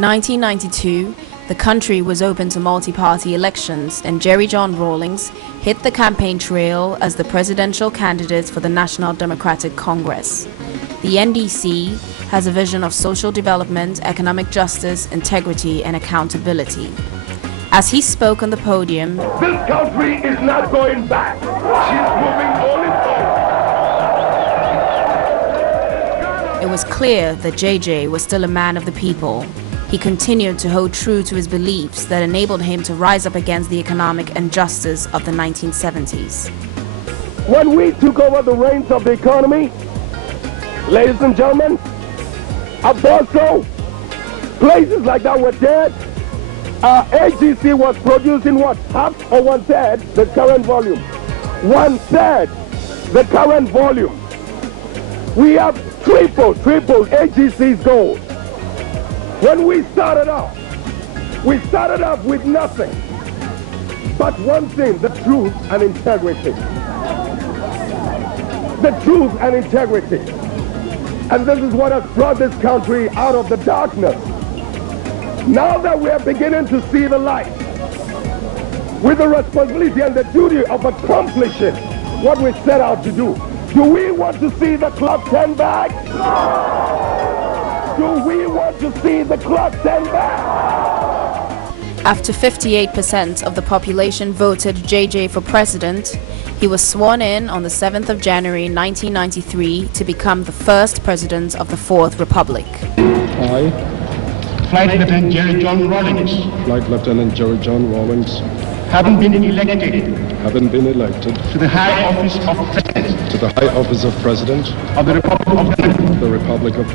In 1992, the country was open to multi-party elections, and John Rawlings hit the campaign trail as the presidential candidate for the National Democratic Congress. The NDC has a vision of social development, economic justice, integrity, and accountability. As he spoke on the podium, this country is not going back. She's moving only forward. It was clear that JJ was still a man of the people. He continued to hold true to his beliefs that enabled him to rise up against the economic injustice of the 1970s. When we took over the reins of the economy, ladies and gentlemen, I thought so. Places like that were dead. AGC was producing what? Half or 1/3 the current volume. 1/3 the current volume. We have tripled AGC's goal. When we started off with nothing. But one thing, the truth and integrity. The truth and integrity. And this is what has brought this country out of the darkness. Now that we are beginning to see the light, with the responsibility and the duty of accomplishing what we set out to do, do we want to see the clock turn back? Do we want to see the clock turn back? After 58% of the population voted JJ for president, he was sworn in on the 7th of January 1993 to become the first president of the Fourth Republic. I, Flight Lieutenant John Rawlings, Flight Lieutenant John Rawlings, having been elected to the high office of President of the Republic of Ghana, the Republic of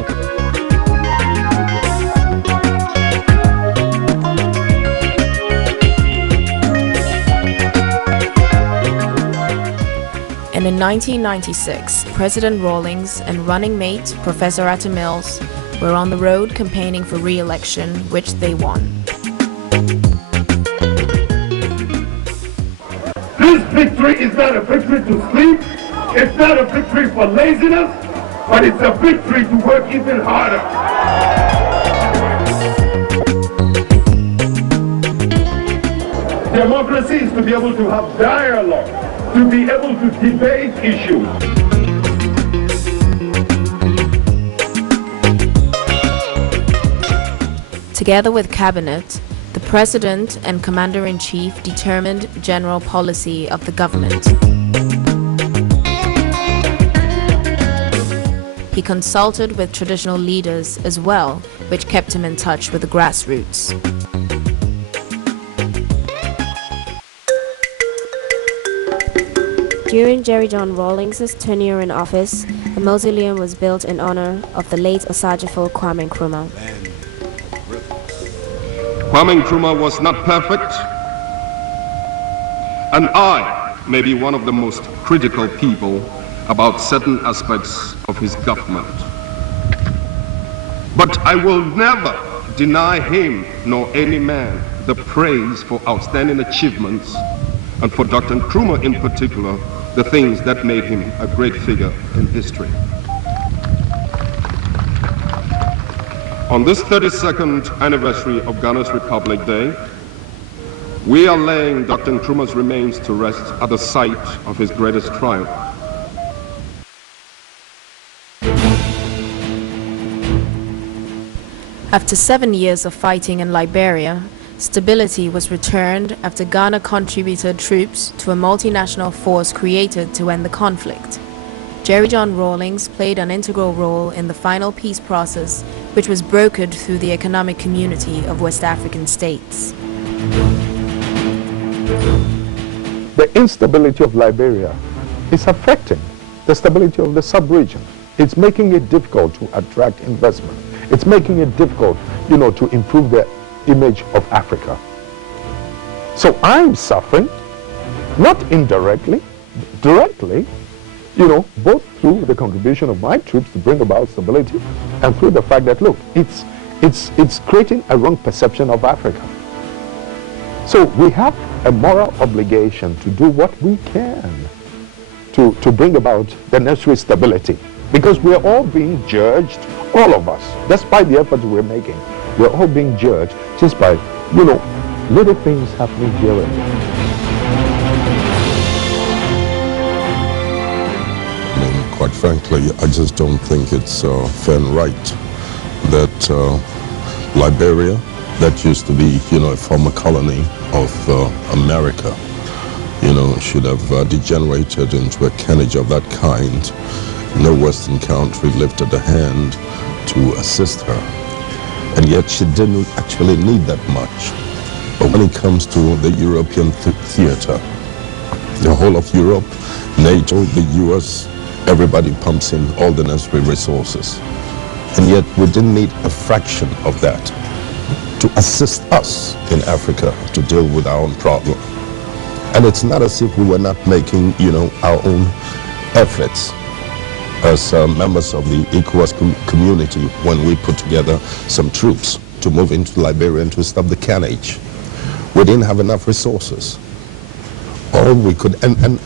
And in 1996, President Rawlings and running mate Professor Atta Mills were on the road campaigning for re-election, which they won. This victory is not a victory to sleep. It's not a victory for laziness, but it's a victory to work even harder. Democracy is to be able to have dialogue, to be able to debate issues. Together with cabinet, the president and commander-in-chief determined general policy of the government. He consulted with traditional leaders as well, which kept him in touch with the grassroots. During John Rawlings' tenure in office, a mausoleum was built in honor of the late Osajifo Kwame Nkrumah. Kwame Nkrumah was not perfect, and I may be one of the most critical people about certain aspects of his government. But I will never deny him nor any man the praise for outstanding achievements, and for Dr. Nkrumah in particular, the things that made him a great figure in history. On this 32nd anniversary of Ghana's Republic Day, we are laying Dr. Nkrumah's remains to rest at the site of his greatest triumph. After 7 years of fighting in Liberia, stability was returned after Ghana contributed troops to a multinational force created to end the conflict. John Rawlings played an integral role in the final peace process, which was brokered through the economic community of West African states. The instability of Liberia is affecting the stability of the sub-region. It's making it difficult to attract investment. It's making it difficult, to improve the image of Africa. So I'm suffering, not indirectly, directly, both through the contribution of my troops to bring about stability and through the fact that, look, it's creating a wrong perception of Africa. So we have a moral obligation to do what we can to bring about the necessary stability, because we're all being judged, all of us, despite the efforts we're making, We're all being judged just by, little things happening here and there. Quite frankly, I just don't think it's fair and right that Liberia, that used to be, a former colony of America, should have degenerated into a carnage of that kind. No Western country lifted a hand to assist her. And yet she didn't actually need that much. But when it comes to the European theater, the whole of Europe, NATO, the US, everybody pumps in all the necessary resources. And yet we didn't need a fraction of that to assist us in Africa to deal with our own problem. And it's not as if we were not making, our own efforts as members of the ECOWAS community when we put together some troops to move into Liberia and to stop the carnage. We didn't have enough resources. All we could, and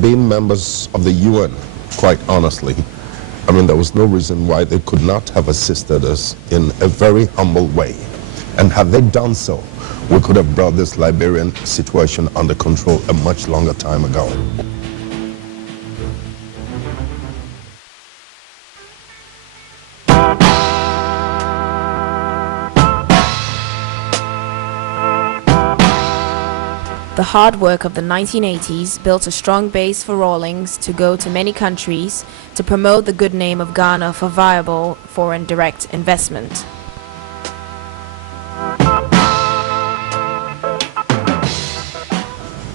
being members of the UN, quite honestly, there was no reason why they could not have assisted us in a very humble way. And had they done so, we could have brought this Liberian situation under control a much longer time ago. The hard work of the 1980s built a strong base for Rawlings to go to many countries to promote the good name of Ghana for viable foreign direct investment.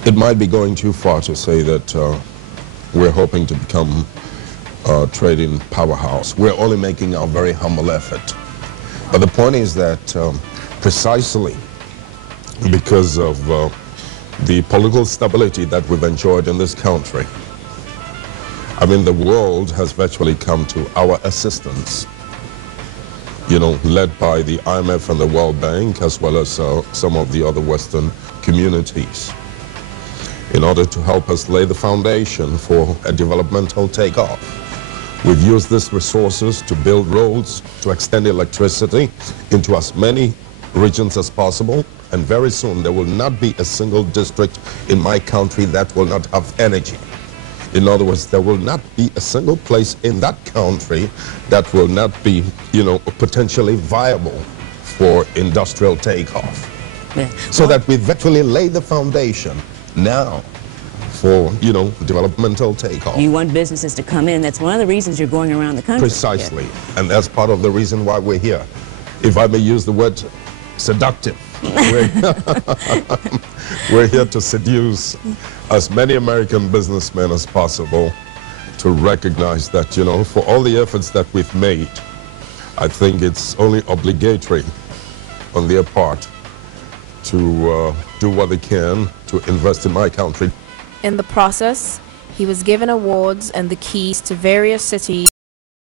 It might be going too far to say that we're hoping to become a trading powerhouse. We're only making our very humble effort. But the point is that precisely because of the political stability that we've enjoyed in this country, the world has virtually come to our assistance, led by the IMF and the World Bank, as well as some of the other Western communities, in order to help us lay the foundation for a developmental takeoff. We've used these resources to build roads, to extend electricity into as many regions as possible, and very soon there will not be a single district in my country that will not have energy. In other words, there will not be a single place in that country that will not be, potentially viable for industrial takeoff. Yeah. So that we virtually lay the foundation now for, developmental takeoff. You want businesses to come in. That's one of the reasons you're going around the country. Precisely. Yeah. And that's part of the reason why we're here. If I may use the word seductive. We're here to seduce as many American businessmen as possible to recognize that, for all the efforts that we've made, I think it's only obligatory on their part to do what they can to invest in my country. In the process, he was given awards and the keys to various cities